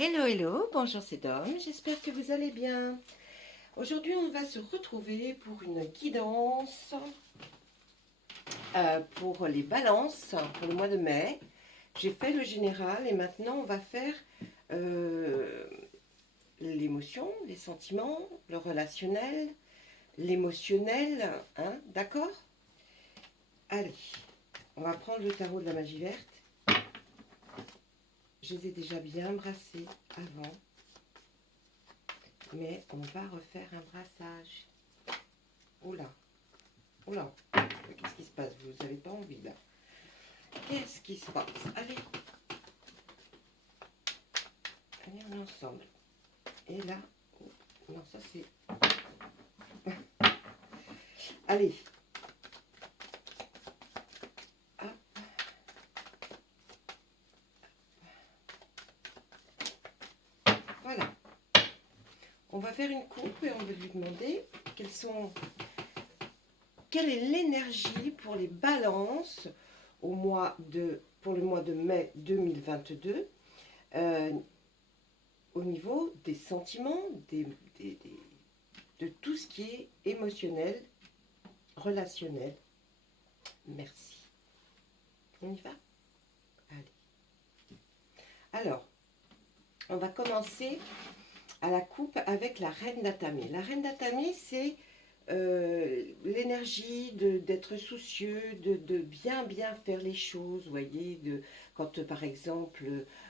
Hello, hello, bonjour c'est Dom, j'espère que vous allez bien. Aujourd'hui on va se retrouver pour une guidance pour les balances pour le mois de mai. J'ai fait le général et maintenant on va faire l'émotion, les sentiments, le relationnel, l'émotionnel, hein, d'accord? Allez, on va prendre le tarot de la magie verte. Je les ai déjà bien brassés avant. Mais on va refaire un brassage. Oula, oula, qu'est-ce qui se passe? Vous n'avez pas envie là. Qu'est-ce qui se passe? Allez, allez, on est ensemble. Et là, oh, non, ça c'est... Allez. Hop. Voilà. On va faire une coupe et on va lui demander quelle est l'énergie pour les balances pour le mois de mai 2022 au niveau des sentiments, de tout ce qui est émotionnel, relationnel. Merci. On y va? Allez. Alors, on va commencer à la coupe avec la reine d'Atamé. La reine d'Atamé, c'est l'énergie d'être soucieux, de bien faire les choses, vous voyez, quand par exemple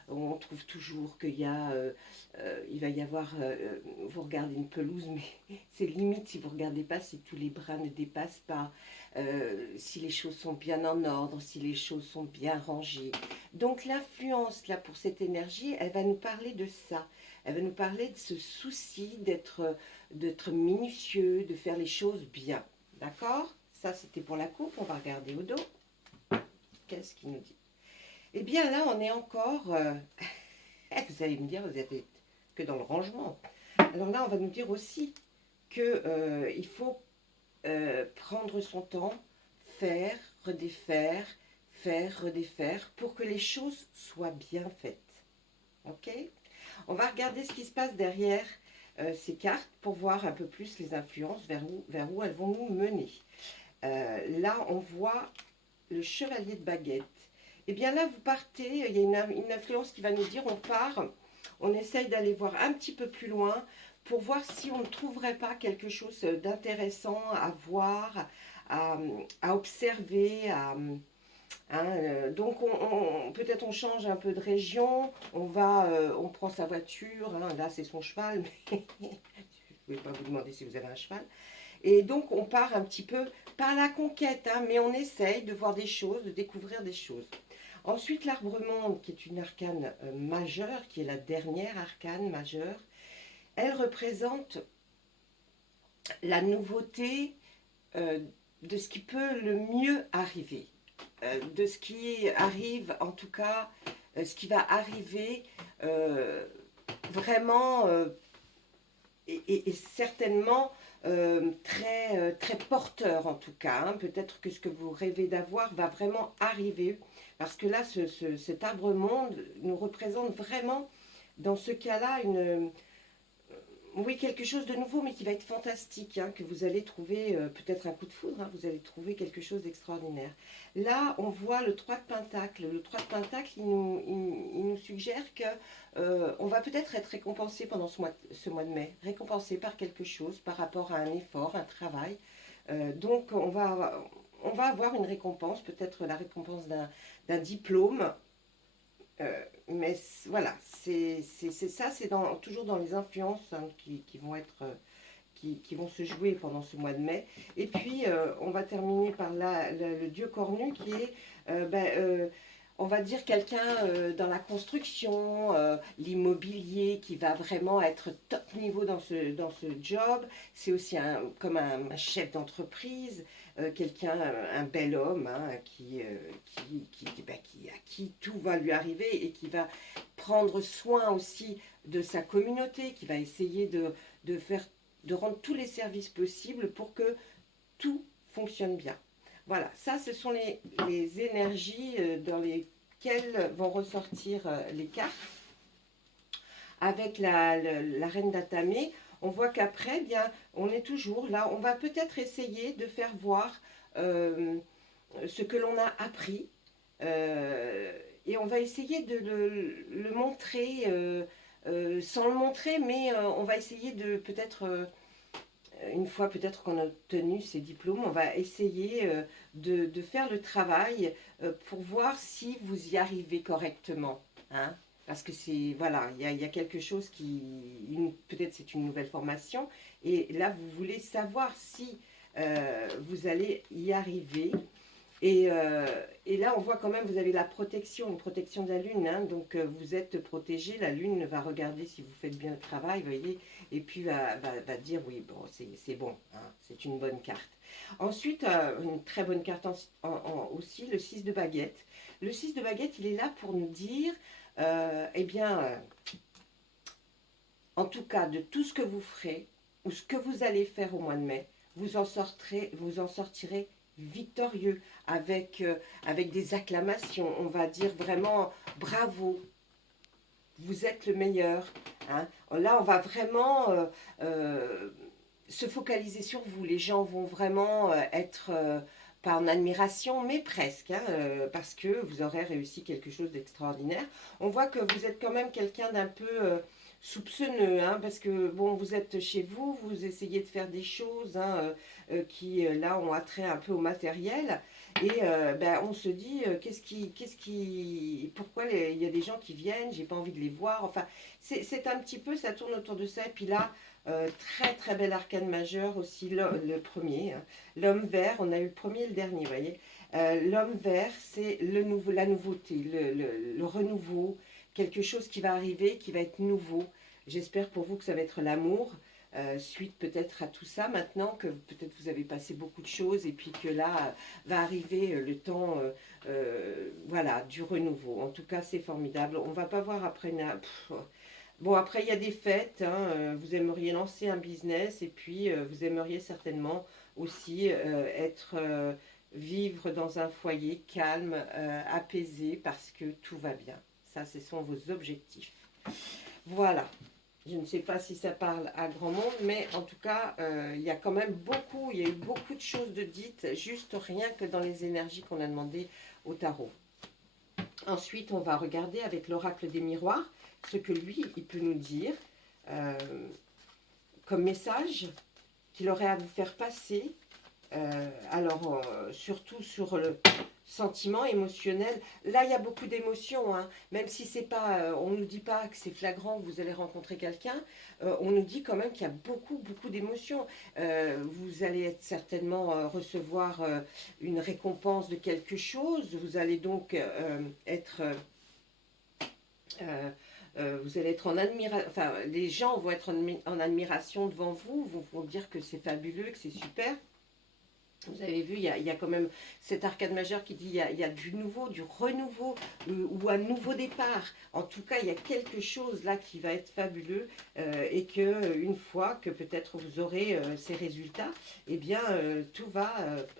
on trouve toujours qu'il il va y avoir, vous regardez une pelouse, mais c'est limite si vous ne regardez pas, si tous les bras ne dépassent pas, si les choses sont bien en ordre, si les choses sont bien rangées. Donc l'influence là pour cette énergie, elle va nous parler de ça. Elle va nous parler de ce souci d'être minutieux, de faire les choses bien. D'accord? Ça, c'était pour la coupe. On va regarder au dos. Qu'est-ce qu'il nous dit? Eh bien, là, on est encore... vous allez me dire, vous êtes que dans le rangement. Alors là, on va nous dire aussi qu'il faut prendre son temps, faire, redéfaire, pour que les choses soient bien faites. Ok? On va regarder ce qui se passe derrière ces cartes pour voir un peu plus les influences, vers où elles vont nous mener. Là, on voit le chevalier de baguette. Et bien là, vous partez, il y a une influence qui va nous dire, on part, on essaye d'aller voir un petit peu plus loin pour voir si on ne trouverait pas quelque chose d'intéressant à voir, à observer, donc peut-être on change un peu de région, on prend sa voiture, hein, là c'est son cheval, mais je ne vais pas vous demander si vous avez un cheval. Et donc on part un petit peu par la conquête, hein, mais on essaye de voir des choses, de découvrir des choses. Ensuite l'arbre-monde, qui est une arcane majeure, qui est la dernière arcane majeure, elle représente la nouveauté de ce qui peut le mieux arriver. De ce qui arrive, en tout cas, ce qui va arriver vraiment et certainement très porteur en tout cas. Hein. Peut-être que ce que vous rêvez d'avoir va vraiment arriver parce que là, cet arbre-monde nous représente vraiment, dans ce cas-là, oui, quelque chose de nouveau, mais qui va être fantastique, hein, que vous allez trouver, peut-être un coup de foudre, hein, vous allez trouver quelque chose d'extraordinaire. Là, on voit le 3 de Pentacle. Le 3 de Pentacle, il nous suggère que on va peut-être être récompensé pendant ce mois de mai, récompensé par quelque chose, par rapport à un effort, un travail. Donc, on va avoir une récompense, peut-être la récompense d'un diplôme, mais voilà, c'est ça, c'est toujours dans les influences, hein, qui vont être, qui vont se jouer pendant ce mois de mai. Et puis, on va terminer par le dieu cornu qui est, on va dire, quelqu'un dans la construction, l'immobilier, qui va vraiment être top niveau dans ce job. C'est aussi comme un chef d'entreprise, quelqu'un, un bel homme, hein, à qui tout va lui arriver et qui va prendre soin aussi de sa communauté, qui va essayer de rendre tous les services possibles pour que tout fonctionne bien. Voilà, ça ce sont les énergies dans lesquelles vont ressortir les cartes. avec la reine d'Atamé, on voit qu'après, bien, on est toujours là. On va peut-être essayer de faire voir ce que l'on a appris. Et on va essayer de le montrer, sans le montrer, mais on va essayer de peut-être, une fois peut-être qu'on a obtenu ces diplômes, on va essayer de faire le travail pour voir si vous y arrivez correctement. Hein. Parce que c'est, voilà, il y a quelque chose qui, peut-être c'est une nouvelle formation, et là vous voulez savoir si vous allez y arriver. Et là, on voit quand même, vous avez la protection, une protection de la Lune. Hein, donc, vous êtes protégé. La Lune va regarder si vous faites bien le travail, vous voyez. Et puis, va dire, oui, bon, c'est bon. Hein, c'est une bonne carte. Ensuite, une très bonne carte aussi, le 6 de baguette. Le 6 de baguette, il est là pour nous dire, eh bien, en tout cas, de tout ce que vous ferez, ou ce que vous allez faire au mois de mai, vous en sortirez victorieux, avec des acclamations. On va dire vraiment bravo, vous êtes le meilleur. Hein. Là, on va vraiment se focaliser sur vous. Les gens vont vraiment être, pas en admiration, mais presque, hein, parce que vous aurez réussi quelque chose d'extraordinaire. On voit que vous êtes quand même quelqu'un d'un peu soupçonneux, hein, parce que bon, vous êtes chez vous, vous essayez de faire des choses hein, qui là ont attrait un peu au matériel, et ben, on se dit pourquoi il y a des gens qui viennent, j'ai pas envie de les voir, enfin c'est un petit peu, ça tourne autour de ça, et puis là très très bel arcane majeur aussi, le premier, hein. L'homme vert, on a eu le premier et le dernier, vous voyez. L'homme vert, c'est la nouveauté, le renouveau, quelque chose qui va arriver, qui va être nouveau. J'espère pour vous que ça va être l'amour, suite peut-être à tout ça, maintenant que peut-être vous avez passé beaucoup de choses, et puis que là va arriver le temps voilà, du renouveau. En tout cas, c'est formidable. On va pas voir après... Bon, après, il y a des fêtes, hein, vous aimeriez lancer un business, et puis vous aimeriez certainement aussi vivre dans un foyer calme, apaisé, parce que tout va bien. Ça, ce sont vos objectifs. Voilà. Je ne sais pas si ça parle à grand monde, mais en tout cas, il y a quand même beaucoup, il y a eu beaucoup de choses de dites, juste rien que dans les énergies qu'on a demandé au tarot. Ensuite, on va regarder avec l'oracle des miroirs ce que lui, il peut nous dire comme message qu'il aurait à vous faire passer. Alors, surtout sur le sentiment émotionnel. Là, il y a beaucoup d'émotions, hein. Même si c'est pas, on ne nous dit pas que c'est flagrant que vous allez rencontrer quelqu'un, on nous dit quand même qu'il y a beaucoup, beaucoup d'émotions. Vous allez certainement recevoir une récompense de quelque chose. Vous allez donc être... vous allez être en admiration, enfin les gens vont être en admiration devant vous, vont dire que c'est fabuleux, que c'est super. Vous avez vu, il y a quand même cet arcade majeur qui dit il y a du nouveau, du renouveau, ou un nouveau départ. En tout cas, il y a quelque chose là qui va être fabuleux, et que une fois que peut-être vous aurez ces résultats, eh bien tout va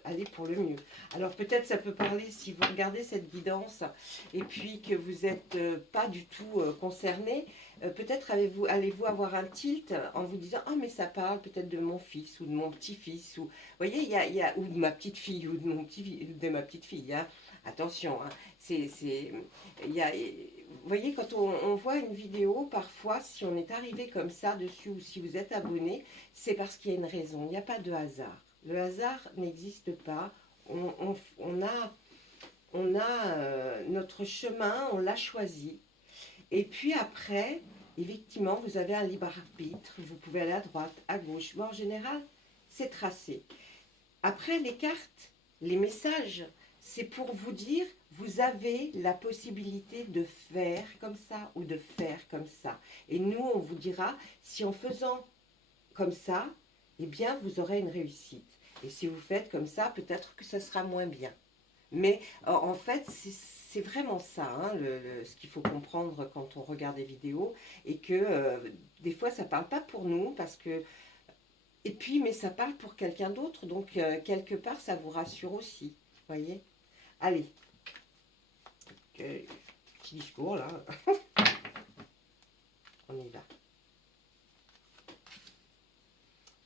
aller pour le mieux. Alors peut-être ça peut parler, si vous regardez cette guidance et puis que vous n'êtes pas du tout concerné, peut-être allez-vous avoir un tilt en vous disant « Ah, mais ça parle peut-être de mon fils ou de mon petit-fils. » Ou, vous voyez, ou de ma petite fille ou de ma petite fille. Hein. Attention, hein. Vous voyez, quand on voit une vidéo, parfois, si on est arrivé comme ça dessus ou si vous êtes abonné, c'est parce qu'il y a une raison. Il n'y a pas de hasard. Le hasard n'existe pas. On a notre chemin, on l'a choisi. Et puis après, effectivement, vous avez un libre arbitre. Vous pouvez aller à droite, à gauche. Mais en général, c'est tracé. Après, les cartes, les messages, c'est pour vous dire, vous avez la possibilité de faire comme ça ou de faire comme ça. Et nous, on vous dira, si en faisant comme ça, eh bien, vous aurez une réussite. Et si vous faites comme ça, peut-être que ça sera moins bien. Mais en fait, c'est vraiment ça, hein, ce qu'il faut comprendre quand on regarde des vidéos, et que des fois, ça ne parle pas pour nous, parce que... Et puis, mais ça parle pour quelqu'un d'autre, donc quelque part, ça vous rassure aussi, voyez. Allez, petit discours, là. on y va.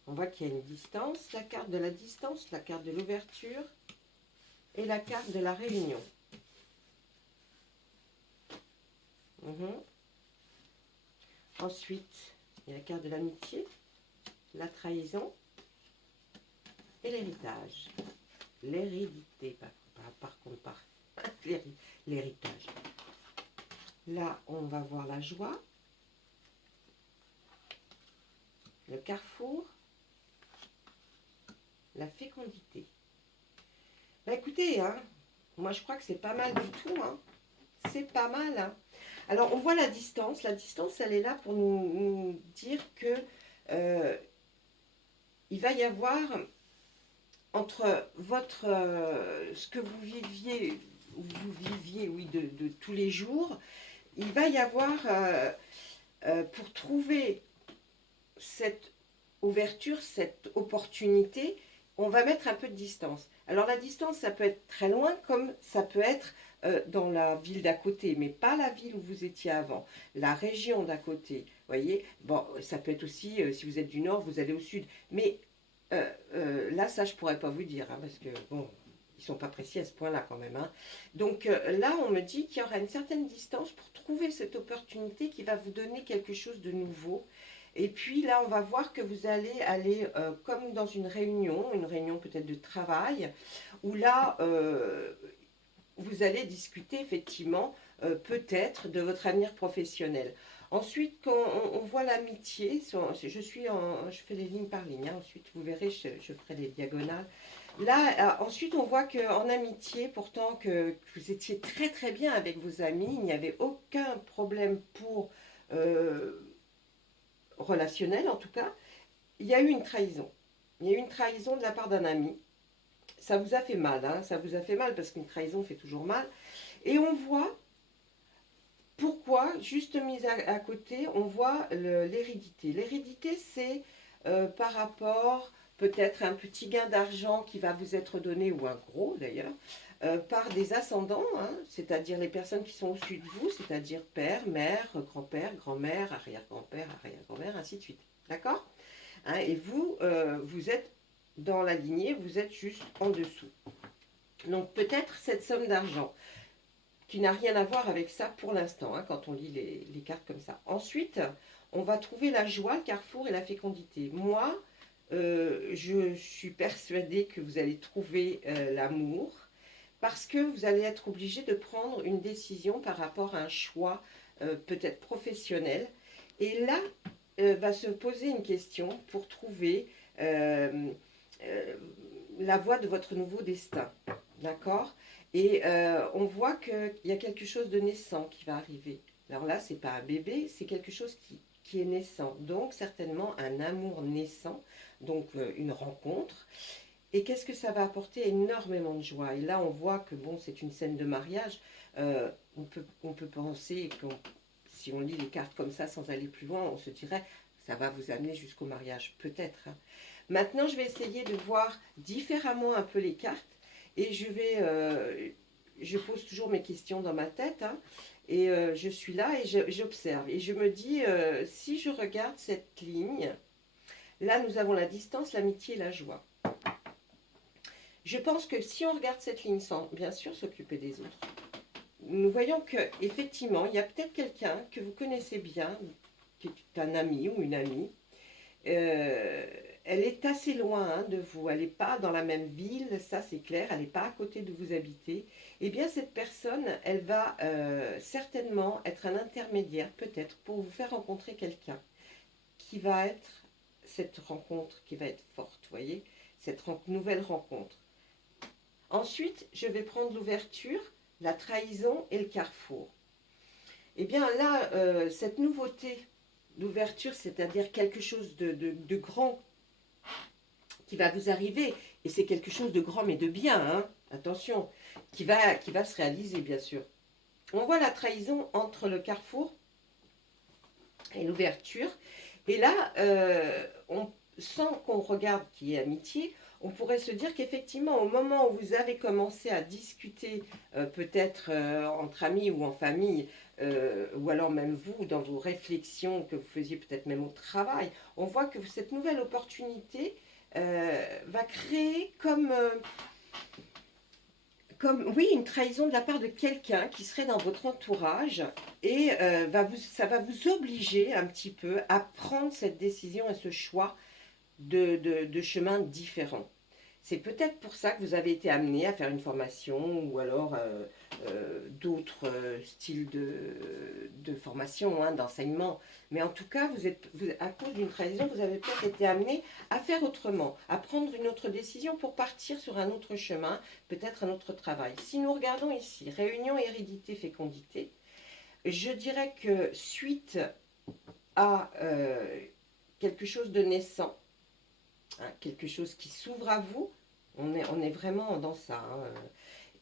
On voit qu'il y a une distance, la carte de la distance, la carte de l'ouverture et la carte de la réunion. Ensuite, il y a la carte de l'amitié, la trahison et l'héritage. L'hérédité, par contre, l'héritage. Là, on va voir la joie, le carrefour, la fécondité. Bah écoutez, hein, moi je crois que c'est pas mal du tout. Hein. C'est pas mal. Hein. Alors, on voit la distance. La distance, elle est là pour nous dire que il va y avoir entre votre ce que vous viviez oui, de tous les jours, il va y avoir pour trouver cette ouverture, cette opportunité, on va mettre un peu de distance. Alors la distance, ça peut être très loin comme ça peut être dans la ville d'à côté, mais pas la ville où vous étiez avant, la région d'à côté, voyez. Bon, ça peut être aussi, si vous êtes du nord, vous allez au sud, mais là, ça, je pourrais pas vous dire, hein, parce que, bon, ils sont pas précis à ce point-là quand même. Hein. Donc là, on me dit qu'il y aura une certaine distance pour trouver cette opportunité qui va vous donner quelque chose de nouveau. Et puis là, on va voir que vous allez aller comme dans une réunion peut-être de travail, où là, vous allez discuter effectivement peut-être de votre avenir professionnel. Ensuite, quand on voit l'amitié, je fais les lignes par ligne, hein, ensuite vous verrez, je ferai les diagonales. Là, ensuite, on voit qu'en amitié, pourtant que vous étiez très très bien avec vos amis, il n'y avait aucun problème pour relationnel en tout cas, il y a eu une trahison. Il y a eu une trahison de la part d'un ami. Ça vous a fait mal, hein, ça vous a fait mal parce qu'une trahison fait toujours mal. Et on voit pourquoi, juste mise à côté, on voit l'hérédité. L'hérédité, c'est par rapport peut-être un petit gain d'argent qui va vous être donné, ou un gros d'ailleurs, par des ascendants, hein, c'est-à-dire les personnes qui sont au-dessus de vous, c'est-à-dire père, mère, grand-père, grand-mère, arrière-grand-père, arrière-grand-mère, ainsi de suite. D'accord, hein, et vous, vous êtes dans la lignée, vous êtes juste en dessous. Donc peut-être cette somme d'argent qui n'a rien à voir avec ça pour l'instant, hein, quand on lit les cartes comme ça. Ensuite, on va trouver la joie, le carrefour et la fécondité. Moi, je suis persuadée que vous allez trouver l'amour, parce que vous allez être obligé de prendre une décision par rapport à un choix peut-être professionnel. Et là, va se poser une question pour trouver la voie de votre nouveau destin. D'accord? Et on voit qu'il y a quelque chose de naissant qui va arriver. Alors là, ce n'est pas un bébé, c'est quelque chose qui est naissant. Donc, certainement un amour naissant, donc une rencontre. Et qu'est-ce que ça va apporter? Énormément de joie. Et là, on voit que bon, c'est une scène de mariage. On peut penser que si on lit les cartes comme ça sans aller plus loin, on se dirait ça va vous amener jusqu'au mariage, peut-être. Hein. Maintenant, je vais essayer de voir différemment un peu les cartes. Et je pose toujours mes questions dans ma tête. Hein, et je suis là et j'observe. Et je me dis, si je regarde cette ligne, là, nous avons la distance, l'amitié et la joie. Je pense que si on regarde cette ligne sans, bien sûr, s'occuper des autres, nous voyons qu'effectivement, il y a peut-être quelqu'un que vous connaissez bien, qui est un ami ou une amie. Elle est assez loin hein, de vous, elle n'est pas dans la même ville, ça c'est clair, elle n'est pas à côté de vous habiter. Eh bien, cette personne, elle va certainement être un intermédiaire, peut-être, pour vous faire rencontrer quelqu'un qui va être, cette rencontre qui va être forte, vous voyez, cette nouvelle rencontre. Ensuite, je vais prendre l'ouverture, la trahison et le carrefour. Eh bien là, cette nouveauté d'ouverture, c'est-à-dire quelque chose de grand qui va vous arriver, et c'est quelque chose de grand mais de bien, hein, attention, qui va se réaliser bien sûr. On voit la trahison entre le carrefour et l'ouverture, et là, sans qu'on regarde qui est amitié, on pourrait se dire qu'effectivement, au moment où vous avez commencé à discuter, peut-être entre amis ou en famille, ou alors même vous, dans vos réflexions que vous faisiez peut-être même au travail, on voit que cette nouvelle opportunité va créer comme, oui, une trahison de la part de quelqu'un qui serait dans votre entourage et ça va vous obliger un petit peu à prendre cette décision et ce choix de chemins différents. C'est peut-être pour ça que vous avez été amené à faire une formation ou alors d'autres styles de formation, hein, d'enseignement. Mais en tout cas, à cause d'une trahison, vous avez peut-être été amené à faire autrement, à prendre une autre décision pour partir sur un autre chemin, peut-être un autre travail. Si nous regardons ici, réunion, hérédité, fécondité, je dirais que suite à quelque chose de naissant, hein, quelque chose qui s'ouvre à vous, on est vraiment dans ça, hein,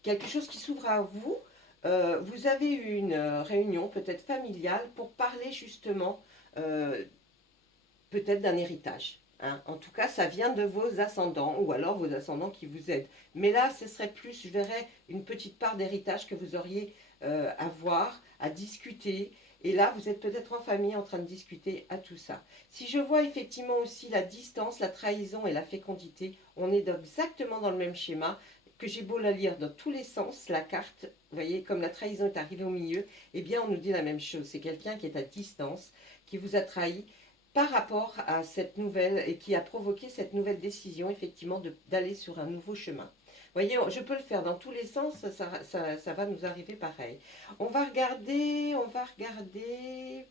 quelque chose qui s'ouvre à vous, vous avez eu une réunion peut-être familiale pour parler justement peut-être d'un héritage. Hein. En tout cas, ça vient de vos ascendants ou alors vos ascendants qui vous aident. Mais là, ce serait plus, je verrais, une petite part d'héritage que vous auriez à voir, à discuter. Et là, vous êtes peut-être en famille en train de discuter à tout ça. Si je vois effectivement aussi la distance, la trahison et la fécondité, on est exactement dans le même schéma, que j'ai beau la lire dans tous les sens, la carte, vous voyez, comme la trahison est arrivée au milieu, eh bien on nous dit la même chose. C'est quelqu'un qui est à distance, qui vous a trahi par rapport à cette nouvelle, et qui a provoqué cette nouvelle décision, effectivement, d'aller sur un nouveau chemin. Vous voyez, je peux le faire dans tous les sens, ça va nous arriver pareil. On va regarder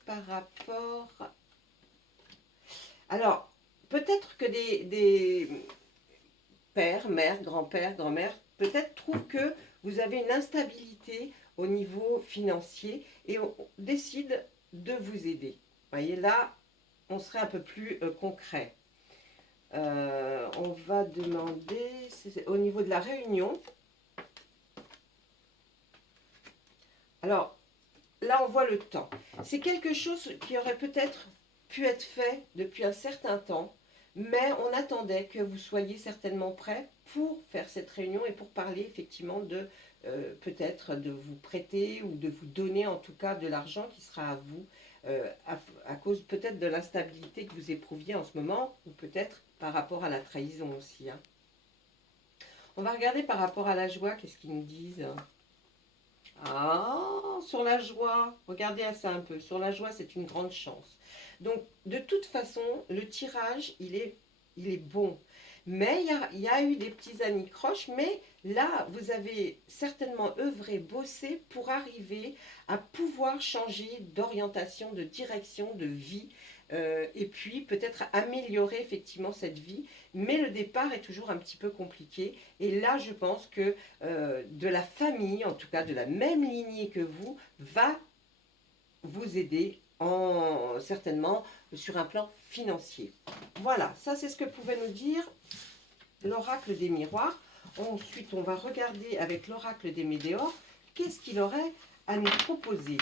par rapport... Alors, peut-être que des pères, mères, grands-pères, grand-mères, peut-être trouvent que vous avez une instabilité au niveau financier et on décide de vous aider. Vous voyez, là, on serait un peu plus concret. On va demander, au niveau de la réunion. Alors, là, on voit le temps. C'est quelque chose qui aurait peut-être pu être fait depuis un certain temps, mais on attendait que vous soyez certainement prêts pour faire cette réunion et pour parler effectivement de peut-être de vous prêter ou de vous donner en tout cas de l'argent qui sera à vous à cause peut-être de l'instabilité que vous éprouviez en ce moment ou peut-être par rapport à la trahison aussi. Hein. On va regarder par rapport à la joie, qu'est-ce qu'ils nous disent. Ah, sur la joie, regardez à ça un peu. Sur la joie, c'est une grande chance. Donc, de toute façon, le tirage, il est bon. Mais il y a eu des petits anicroches, mais là, vous avez certainement œuvré, bossé pour arriver à pouvoir changer d'orientation, de direction, de vie, et puis peut-être améliorer effectivement cette vie. Mais le départ est toujours un petit peu compliqué. Et là, je pense que de la famille, en tout cas de la même lignée que vous, va vous aider certainement sur un plan financier. Voilà, ça c'est ce que pouvait nous dire l'oracle des miroirs. Ensuite, on va regarder avec l'oracle des météores, qu'est-ce qu'il aurait à nous proposer.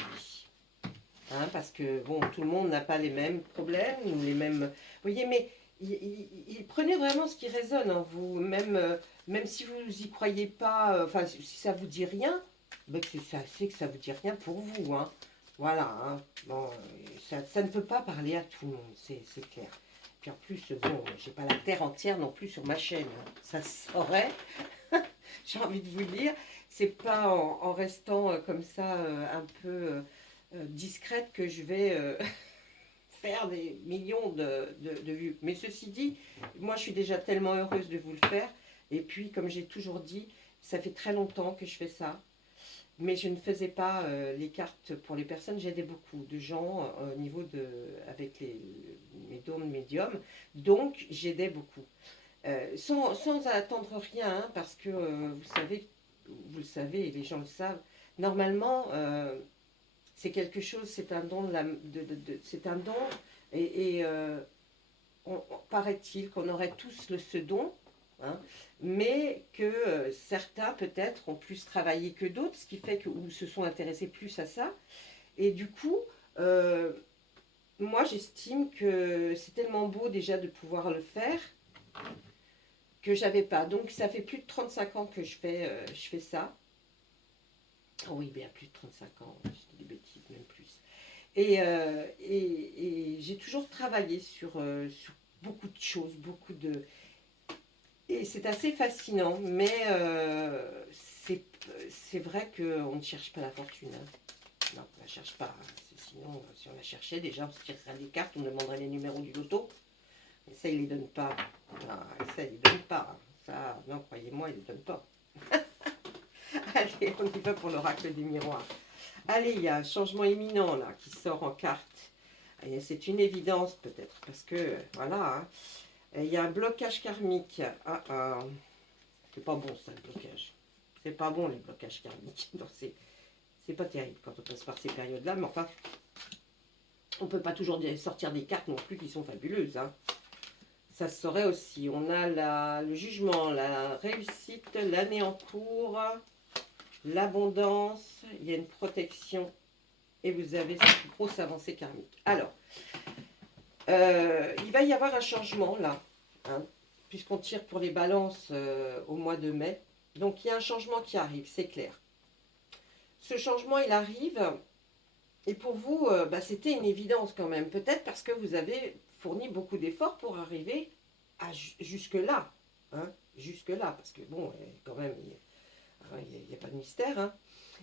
Hein, parce que bon, tout le monde n'a pas les mêmes problèmes, ou les mêmes... Vous voyez, mais il prenait vraiment ce qui résonne en vous, même si vous n'y croyez pas, enfin si ça vous dit rien, ben c'est que ça vous dit rien pour vous. Hein. Voilà, hein. Bon, ça ne peut pas parler à tout le monde, c'est clair. Puis en plus, bon, j'ai pas la terre entière non plus sur ma chaîne. Hein. Ça se saurait, j'ai envie de vous dire. C'est pas en restant comme ça un peu discrète que je vais faire des millions de vues. Mais ceci dit, moi je suis déjà tellement heureuse de vous le faire. Et puis, comme j'ai toujours dit, ça fait très longtemps que je fais ça. Mais je ne faisais pas les cartes pour les personnes. J'aidais beaucoup de gens au niveau avec mes dômes médiums. Donc, j'aidais beaucoup. Sans attendre rien, hein, parce que vous le savez et les gens le savent, normalement, c'est quelque chose, c'est un don, c'est un don, et paraît-il qu'on aurait tous ce don, hein, mais que certains peut-être ont plus travaillé que d'autres, ce qui fait que ou se sont intéressés plus à ça, et du coup, moi j'estime que c'est tellement beau déjà de pouvoir le faire, que j'avais pas. Donc ça fait plus de 35 ans que je fais ça. Oh oui, bien plus de 35 ans, je dis des bêtises, même plus. Et j'ai toujours travaillé sur beaucoup de choses, beaucoup de... Et c'est assez fascinant, mais c'est vrai qu'on ne cherche pas la fortune. Hein. Non, on ne la cherche pas. Hein. Sinon, si on la cherchait, déjà, on se tirerait des cartes, on demanderait les numéros du loto. Mais ça, ils ne les donnent pas. Non, ça, ils ne les donnent pas. Hein. Ça, non, croyez-moi, ils ne les donnent pas. Allez, on y va pour l'oracle des miroirs. Allez, il y a un changement imminent là qui sort en carte. C'est une évidence peut-être, parce que, voilà, hein, il y a un blocage karmique. Ah, ah. C'est pas bon ça, le blocage. C'est pas bon les blocages karmiques. C'est pas terrible quand on passe par ces périodes-là, mais enfin, on peut pas toujours sortir des cartes non plus qui sont fabuleuses. Hein. Ça se saurait aussi. On a le jugement, la réussite, l'année en cours, l'abondance, il y a une protection et vous avez cette grosse avancée karmique. Alors, il va y avoir un changement là, hein, puisqu'on tire pour les balances au mois de mai. Donc, il y a un changement qui arrive, c'est clair. Ce changement, il arrive, et pour vous, c'était une évidence quand même. Peut-être parce que vous avez fourni beaucoup d'efforts pour arriver à jusque-là. Hein, jusque-là, parce que bon, quand même, il n'y a pas de mystère. Hein.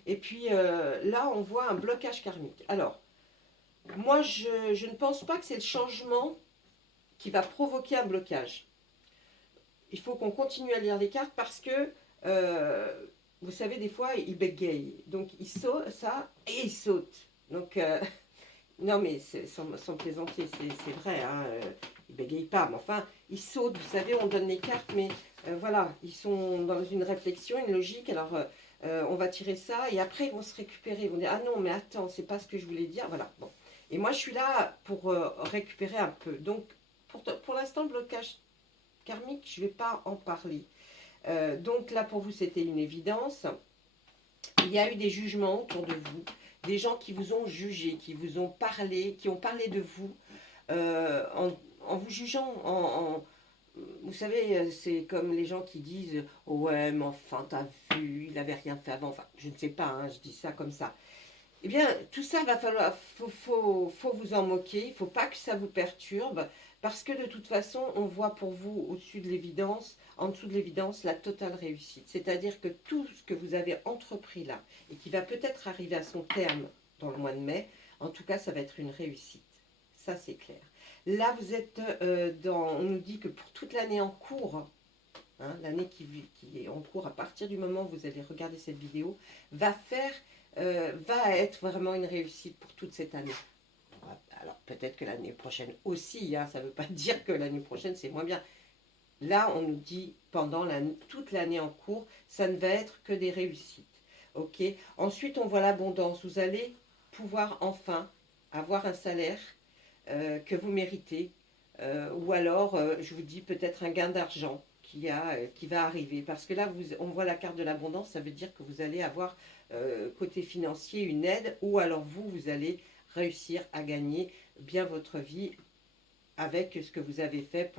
Et puis là, on voit un blocage karmique. Alors, moi, je ne pense pas que c'est le changement qui va provoquer un blocage. Il faut qu'on continue à lire les cartes parce que, vous savez, des fois, ils bégayent. Donc, ils sautent ça et ils sautent. Donc, non, mais sans plaisanter, c'est vrai. Hein, ils bégayent pas, mais enfin, ils sautent. Vous savez, on donne les cartes, mais voilà, ils sont dans une réflexion, une logique. Alors, on va tirer ça et après, ils vont se récupérer. Ils vont dire, ah non, mais attends, c'est pas ce que je voulais dire. Voilà, bon. Et moi, je suis là pour récupérer un peu. Donc, pour l'instant, blocage karmique, je ne vais pas en parler. Donc là, pour vous, c'était une évidence. Il y a eu des jugements autour de vous, des gens qui vous ont jugé, qui vous ont parlé, qui ont parlé de vous, en vous jugeant, vous savez, c'est comme les gens qui disent « Ouais, mais enfin, t'as vu, il n'avait rien fait avant. » Enfin, je ne sais pas, hein, je dis ça comme ça. Eh bien, tout ça va falloir, faut vous en moquer, il ne faut pas que ça vous perturbe, parce que de toute façon, on voit pour vous au-dessus de l'évidence, en dessous de l'évidence, la totale réussite. C'est-à-dire que tout ce que vous avez entrepris là, et qui va peut-être arriver à son terme dans le mois de mai, en tout cas, ça va être une réussite. Ça, c'est clair. Là, vous êtes on nous dit que pour toute l'année en cours, hein, l'année qui est en cours, à partir du moment où vous allez regarder cette vidéo, va être vraiment une réussite pour toute cette année. Alors peut-être que l'année prochaine aussi, hein, ça ne veut pas dire que l'année prochaine c'est moins bien. Là, on nous dit pendant toute l'année en cours, ça ne va être que des réussites. Ok. Ensuite, on voit l'abondance. Vous allez pouvoir enfin avoir un salaire que vous méritez, ou alors, je vous dis peut-être un gain d'argent qui va arriver. Parce que là, on voit la carte de l'abondance, ça veut dire que vous allez avoir côté financier une aide, ou alors vous allez réussir à gagner bien votre vie avec ce que vous avez fait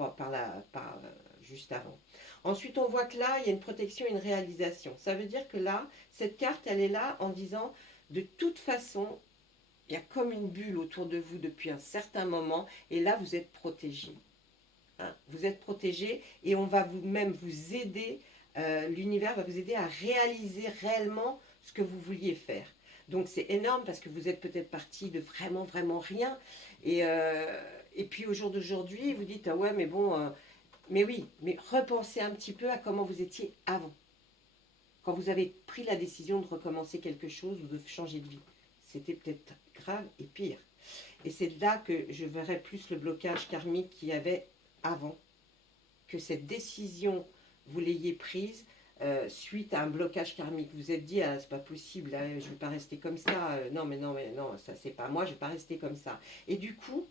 juste avant. Ensuite, on voit que là, il y a une protection et une réalisation. Ça veut dire que là, cette carte, elle est là en disant, de toute façon, il y a comme une bulle autour de vous depuis un certain moment, et là, vous êtes protégé. Hein, vous êtes protégé, et on va même vous aider, l'univers va vous aider à réaliser réellement ce que vous vouliez faire. Donc c'est énorme parce que vous êtes peut-être parti de vraiment, vraiment rien, et puis au jour d'aujourd'hui, vous dites, ah ouais, mais bon, mais oui, mais repensez un petit peu à comment vous étiez avant, quand vous avez pris la décision de recommencer quelque chose ou de changer de vie. C'était peut-être grave et pire. Et c'est là que je verrais plus le blocage karmique qu'il y avait avant, que cette décision, vous l'ayez prise suite à un blocage karmique. Vous vous êtes dit, ah, c'est pas possible, là, je ne vais pas rester comme ça, non, ça c'est pas moi, je ne vais pas rester comme ça. Et du coup,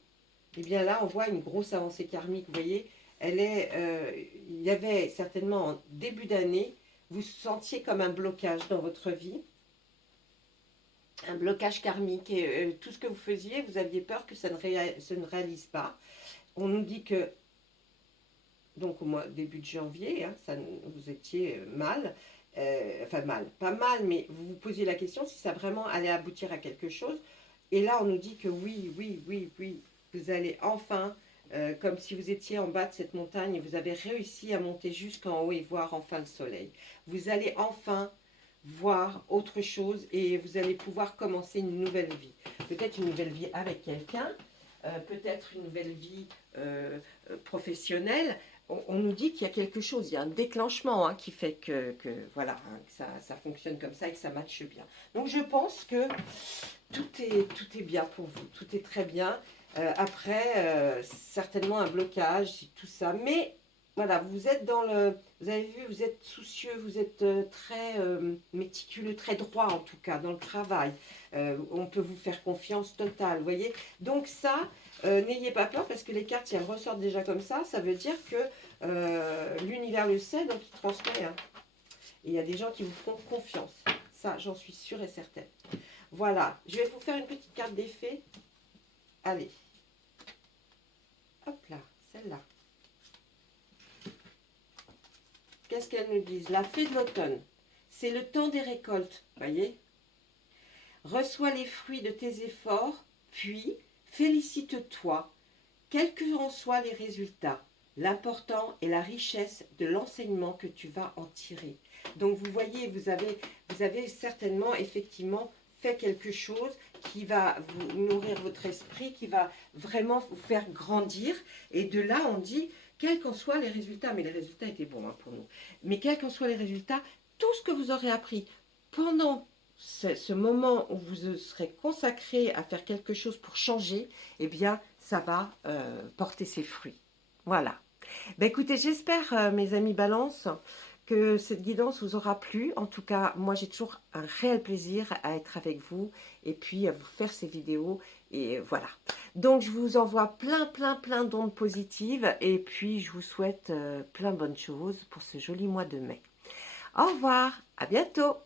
eh bien là, on voit une grosse avancée karmique, vous voyez, il y avait certainement en début d'année, vous sentiez comme un blocage dans votre vie, un blocage karmique, et tout ce que vous faisiez, vous aviez peur que ça ne réalise pas. On nous dit que, donc au début de janvier, hein, vous étiez mal, enfin mal, pas mal, mais vous vous posiez la question si ça vraiment allait aboutir à quelque chose. Et là, on nous dit que oui, oui, oui, oui, vous allez enfin, comme si vous étiez en bas de cette montagne et vous avez réussi à monter jusqu'en haut et voir enfin le soleil. Vous allez enfin voir autre chose et vous allez pouvoir commencer une nouvelle vie. Peut-être une nouvelle vie avec quelqu'un, peut-être une nouvelle vie professionnelle. On nous dit qu'il y a quelque chose, il y a un déclenchement qui fait que voilà, que ça fonctionne comme ça et que ça matche bien. Donc je pense que tout est bien pour vous, tout est très bien. Après, certainement un blocage, tout ça, mais voilà, vous êtes dans le, vous avez vu, vous êtes soucieux, vous êtes très méticuleux, très droit en tout cas dans le travail. On peut vous faire confiance totale, vous voyez. Donc ça, n'ayez pas peur parce que les cartes, si elles ressortent déjà comme ça veut dire que l'univers le sait, donc il transmet. Hein. Et il y a des gens qui vous feront confiance. Ça, j'en suis sûre et certaine. Voilà, je vais vous faire une petite carte d'effet. Allez. Hop là, celle-là. Qu'est-ce qu'elles nous disent? La fée de l'automne. C'est le temps des récoltes, voyez. Reçois les fruits de tes efforts, puis félicite-toi, quels que en soient les résultats. L'important est la richesse de l'enseignement que tu vas en tirer. Donc vous voyez, vous avez certainement, effectivement, fait quelque chose qui va vous nourrir votre esprit, qui va vraiment vous faire grandir. Et de là, on dit, quels qu'en soient les résultats, mais les résultats étaient bons pour nous, mais quels qu'en soient les résultats, tout ce que vous aurez appris pendant ce moment où vous serez consacré à faire quelque chose pour changer, eh bien, ça va porter ses fruits. Voilà. Ben écoutez, j'espère, mes amis Balance, que cette guidance vous aura plu. En tout cas, moi, j'ai toujours un réel plaisir à être avec vous et puis à vous faire ces vidéos. Et voilà. Donc, je vous envoie plein d'ondes positives et puis je vous souhaite plein de bonnes choses pour ce joli mois de mai. Au revoir, à bientôt.